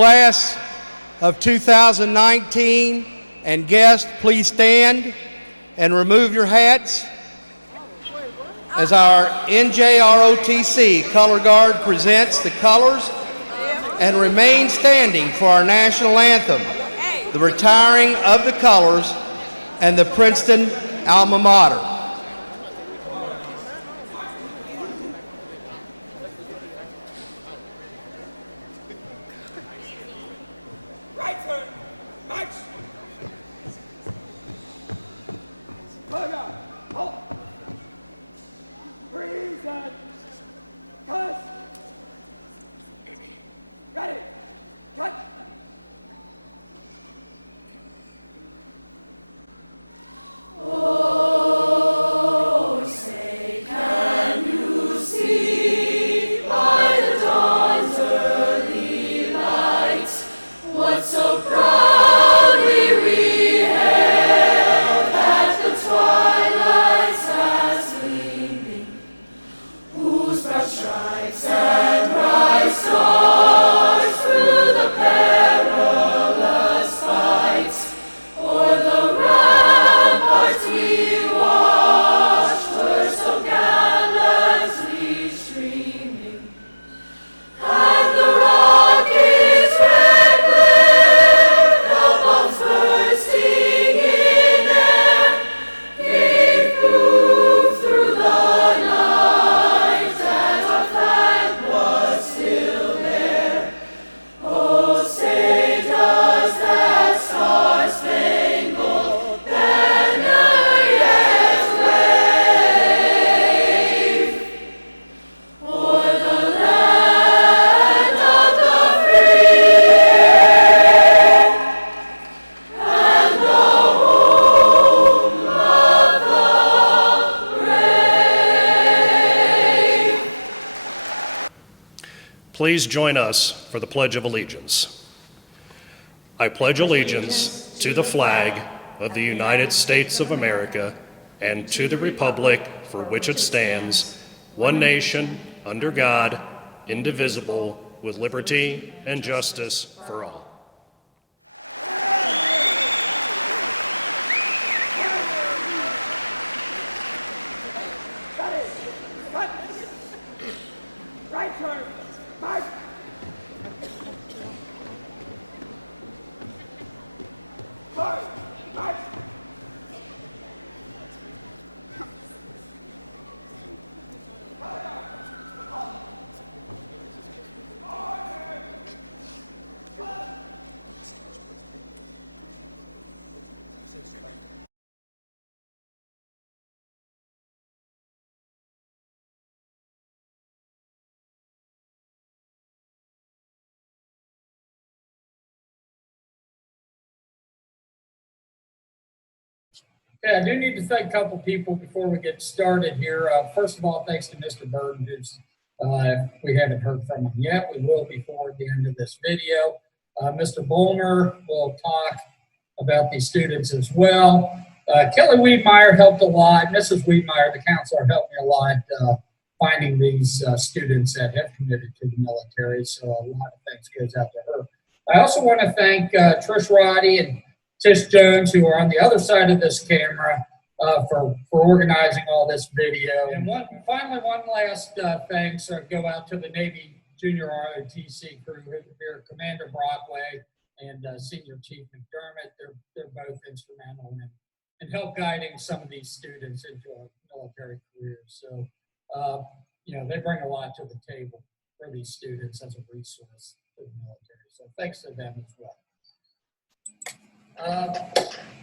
Class of 2019 and guests, please stand and remove your hats as our NJROTC Color Guard presents the colors and remain standing for our national anthem, the retiring of the colors, and the Princeton alma mater. Please join us for the Pledge of Allegiance. I pledge allegiance to the flag of the United States of America and to the republic for which it stands, one nation, under God, indivisible, with liberty and justice for all. Okay, I do need to thank a couple people before we get started here. First of all, thanks to Mr. Burton, who's we haven't heard from him yet. We will before the end of this video. Mr. Bullner will talk about these students as well. Kelly Wiedmeyer helped a lot. Mrs. Wiedmeyer, the counselor, helped me a lot finding these students that have committed to the military. So a lot of thanks goes out to her. I also want to thank Trish Roddy and Tish Jones, who are on the other side of this camera, for organizing all this video. And finally, one last thanks go out to the Navy Junior ROTC crew here, Commander Brockway and Senior Chief McDermott. They're both instrumental in help guiding some of these students into a military career. So, they bring a lot to the table for these students as a resource for the military. So thanks to them as well.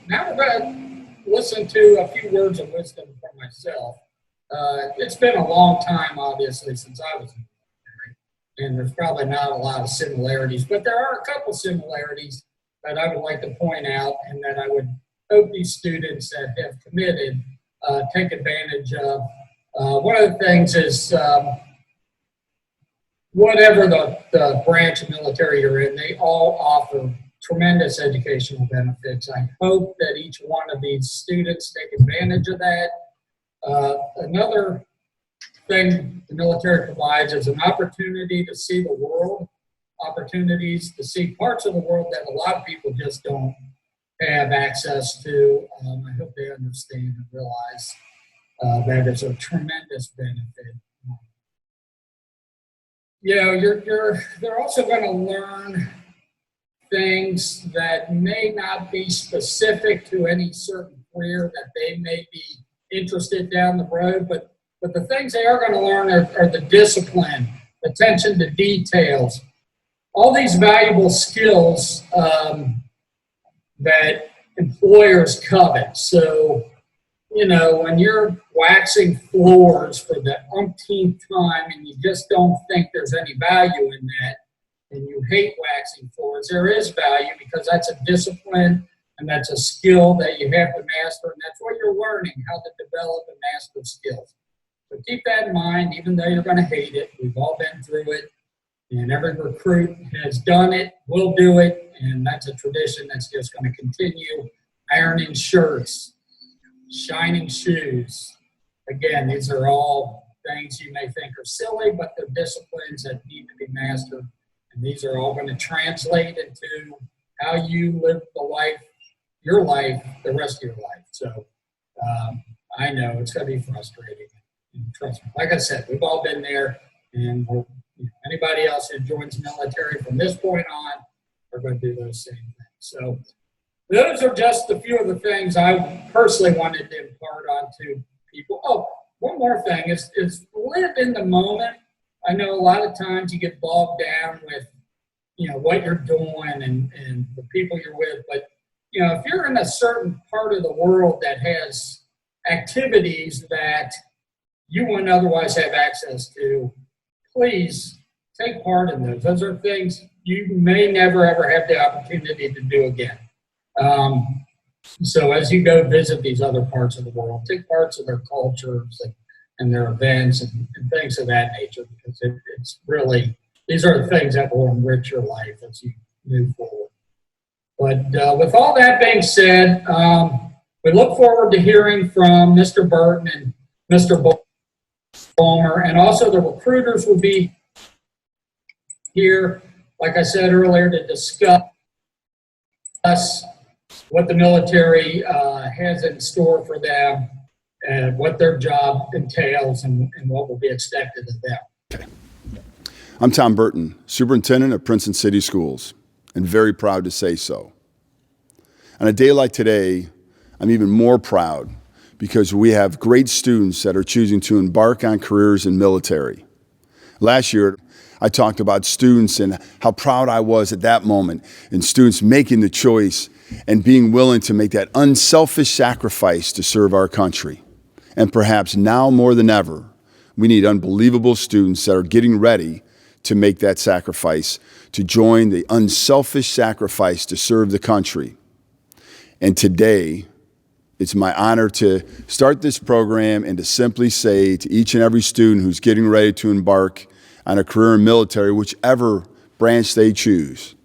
Now we're going to listen to a few words of wisdom from myself. It's been a long time, obviously, since I was in the military, and there's probably not a lot of similarities, but there are a couple similarities that I would like to point out and that I would hope these students that have committed take advantage of. One of the things is whatever the branch of military you're in, they all offer tremendous educational benefits. I hope that each one of these students take advantage of that. Another thing the military provides is an opportunity to see the world opportunities to see parts of the world that a lot of people just don't have access to. I hope they understand and realize that it's a tremendous benefit. You know, they're also going to learn things that may not be specific to any certain career that they may be interested down the road, but the things they are going to learn are the discipline, attention to details, all these valuable skills that employers covet. So, you know, when you're waxing floors for the umpteenth time and you just don't think there's any value in that, and you hate waxing floors, there is value because that's a discipline and that's a skill that you have to master, and that's what you're learning, how to develop and master skills. So keep that in mind, even though you're going to hate it. We've all been through it, and every recruit has done it, will do it, and that's a tradition that's just going to continue. Ironing shirts, shining shoes. Again, these are all things you may think are silly, but they're disciplines that need to be mastered. And these are all going to translate into how you live your life, the rest of your life. So I know it's going to be frustrating. And trust me, like I said, we've all been there, and anybody else who joins military from this point on are going to do those same things. So those are just a few of the things I personally wanted to impart onto people. Oh, one more thing is live in the moment. I know a lot of times you get bogged down with, you know, what you're doing and the people you're with. But, you know, if you're in a certain part of the world that has activities that you wouldn't otherwise have access to, please take part in those. Those are things you may never, ever have the opportunity to do again. So as you go visit these other parts of the world, take parts of their cultures and their events and things of that nature, because it's really, these are the things that will enrich your life as you move forward. But with all that being said, we look forward to hearing from Mr. Burton and Mr. Balmer, and also the recruiters will be here, like I said earlier, to discuss what the military has in store for them and what their job entails and what will be expected of them. Okay. I'm Tom Burton, Superintendent of Princeton City Schools, and very proud to say so. On a day like today, I'm even more proud because we have great students that are choosing to embark on careers in military. Last year, I talked about students and how proud I was at that moment in students making the choice and being willing to make that unselfish sacrifice to serve our country. And perhaps now more than ever, we need unbelievable students that are getting ready to make that sacrifice, to join the unselfish sacrifice to serve the country. And today, it's my honor to start this program and to simply say to each and every student who's getting ready to embark on a career in military, whichever branch they choose,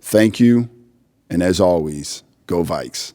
thank you, and as always, go Vikes.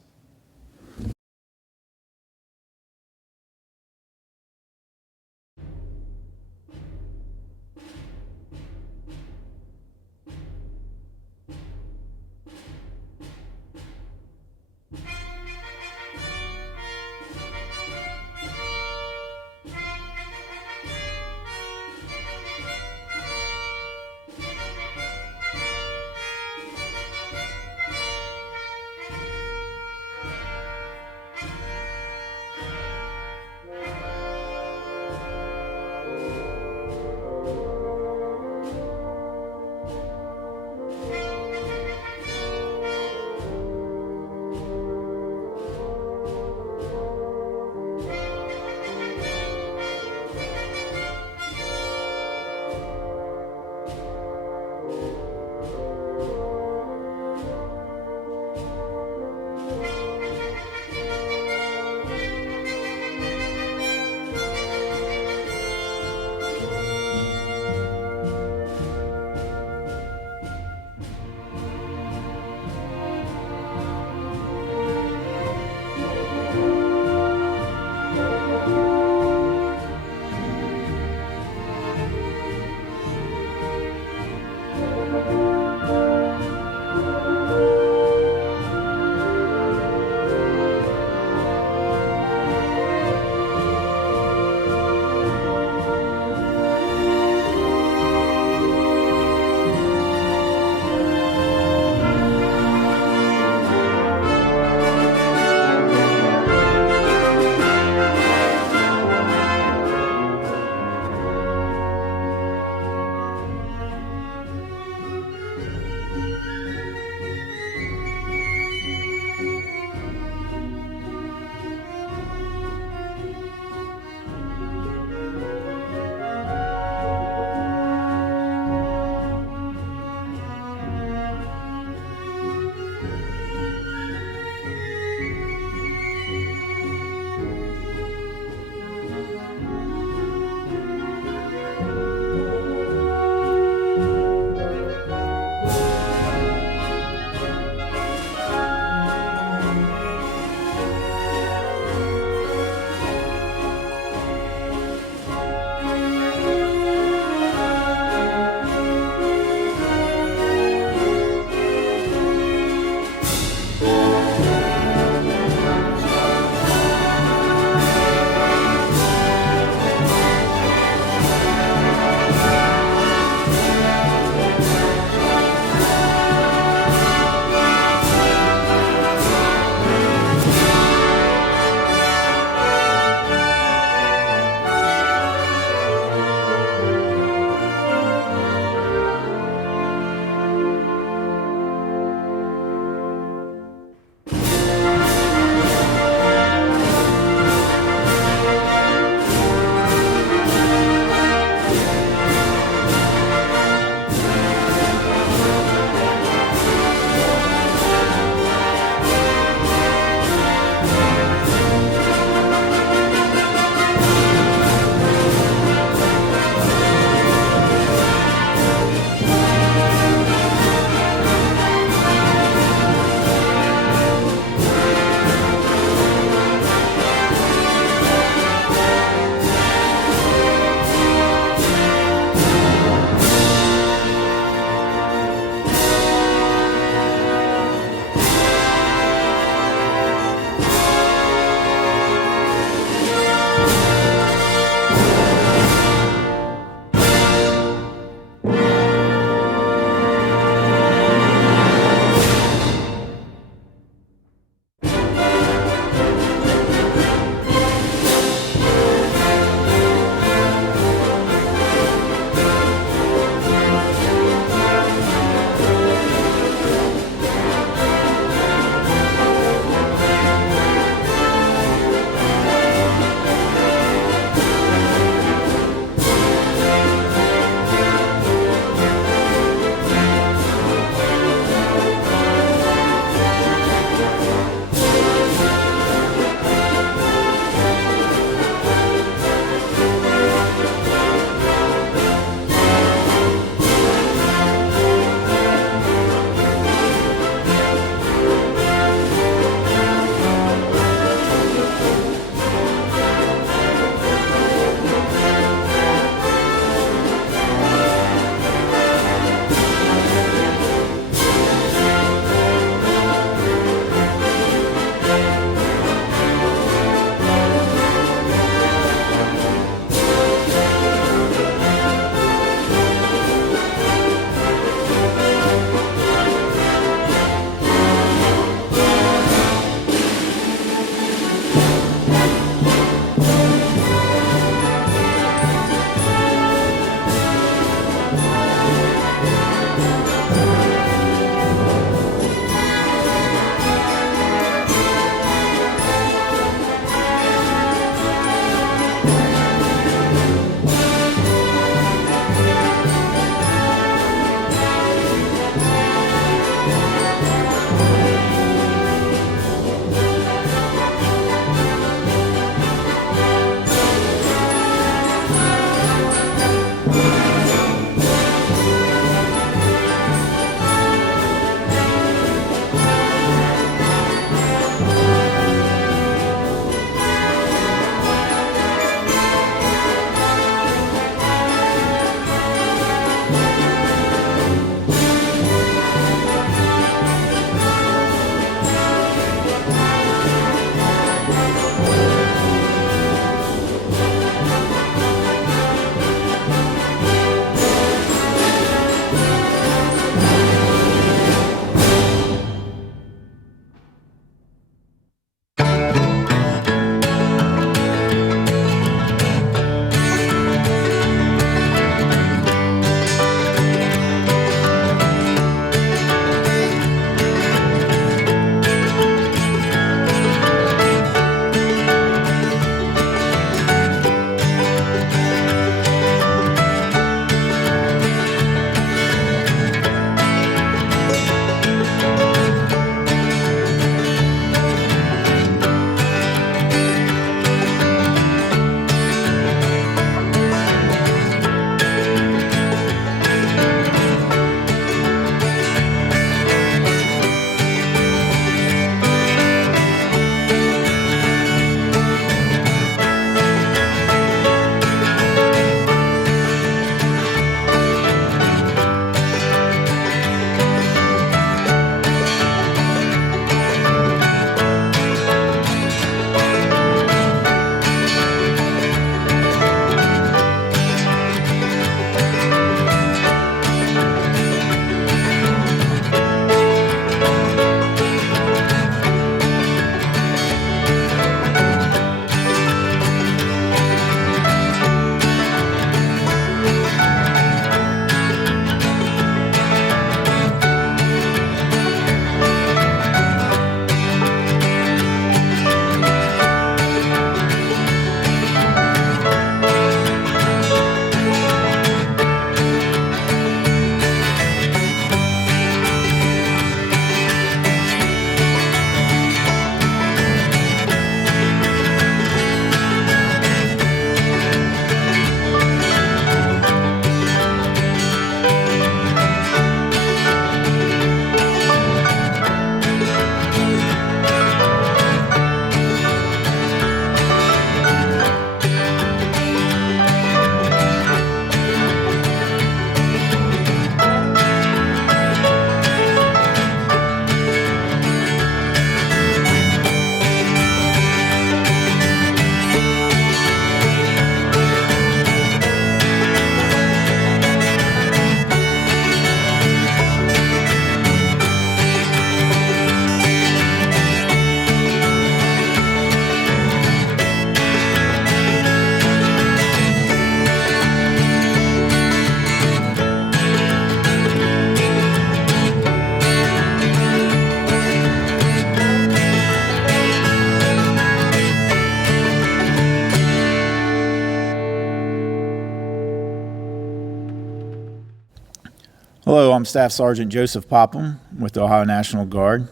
Hello, I'm Staff Sergeant Joseph Popham with the Ohio National Guard.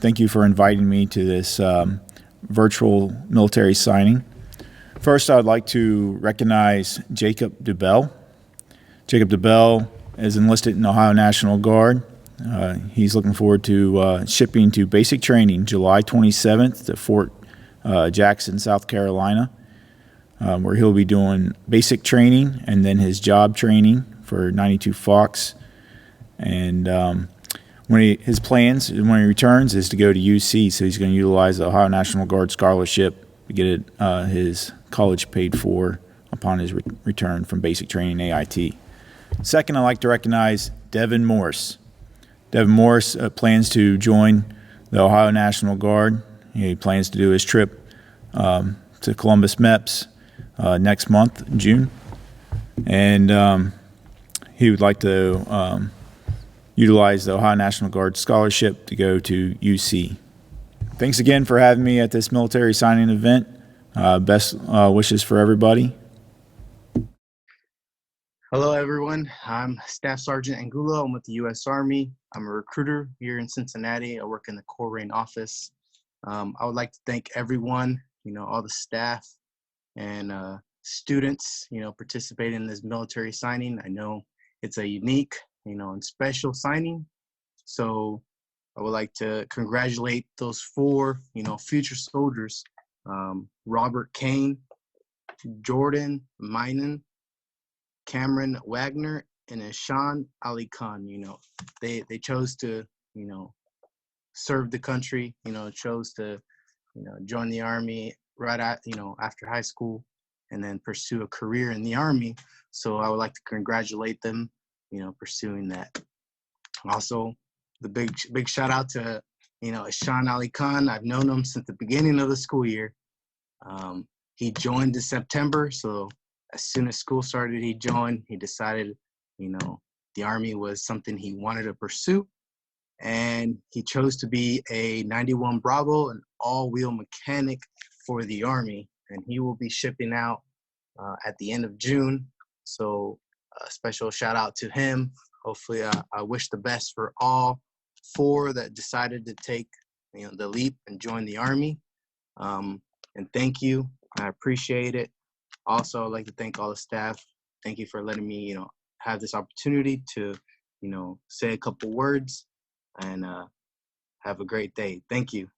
Thank you for inviting me to this virtual military signing. First, I'd like to recognize Jacob DeBell. Jacob DeBell is enlisted in the Ohio National Guard. He's looking forward to shipping to basic training July 27th to Fort Jackson, South Carolina, where he'll be doing basic training and then his job training for 92 Fox. And his plans when he returns is to go to UC, so he's going to utilize the Ohio National Guard scholarship to get his college paid for upon his return from basic training AIT. Second, I'd like to recognize Devin Morse. Devin Morse plans to join the Ohio National Guard. He plans to do his trip to Columbus MEPS next month, June. And he would like to utilize the Ohio National Guard scholarship to go to UC. Thanks again for having me at this military signing event. Best wishes for everybody. Hello, everyone. I'm Staff Sergeant Angulo. I'm with the U.S. Army. I'm a recruiter here in Cincinnati. I work in the Corps Reign office. I would like to thank everyone, all the staff and students, participating in this military signing. I know it's a unique, and special signing. So I would like to congratulate those four, future soldiers, Robert Kane, Jordan Minen, Cameron Wagner, and Ishan Ali Khan. They chose to, serve the country, chose to, join the Army right after high school and then pursue a career in the Army. So I would like to congratulate them, pursuing that. Also, the big shout out to, Ishan Ali Khan. I've known him since the beginning of the school year. He joined in September, so as soon as school started, he joined. He decided, the Army was something he wanted to pursue, and he chose to be a 91 Bravo, an all-wheel mechanic for the Army, and he will be shipping out at the end of June. So a special shout out to him. Hopefully, I wish the best for all four that decided to take, the leap and join the Army. And thank you. I appreciate it. Also, I'd like to thank all the staff. Thank you for letting me, have this opportunity to, say a couple words, and have a great day. Thank you.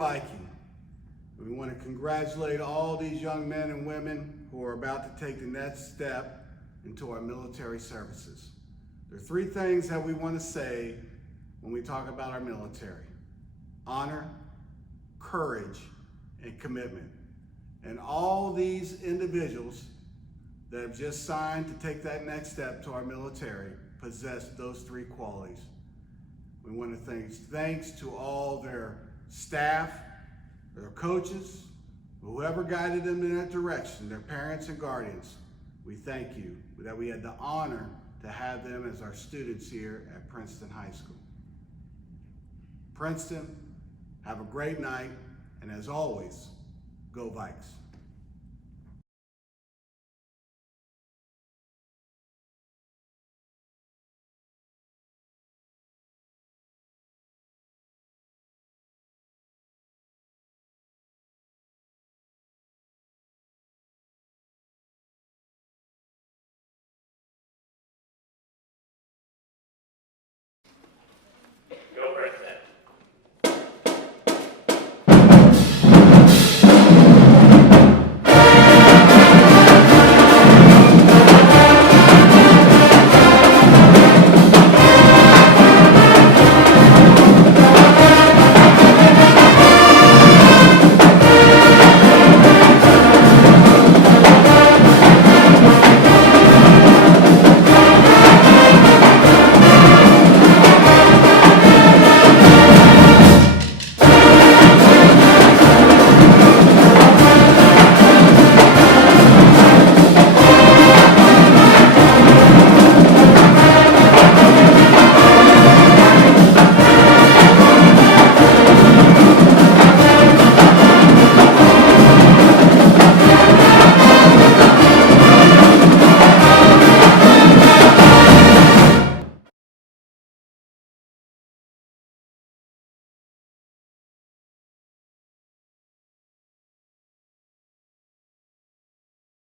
Viking. We want to congratulate all these young men and women who are about to take the next step into our military services. There are three things that we want to say when we talk about our military: honor, courage, and commitment. And all these individuals that have just signed to take that next step to our military possess those three qualities. We want to thanks to all their staff, their coaches, whoever guided them in that direction, their parents and guardians. We thank you that we had the honor to have them as our students here at Princeton High School. Princeton, have a great night, and as always, go Vikes.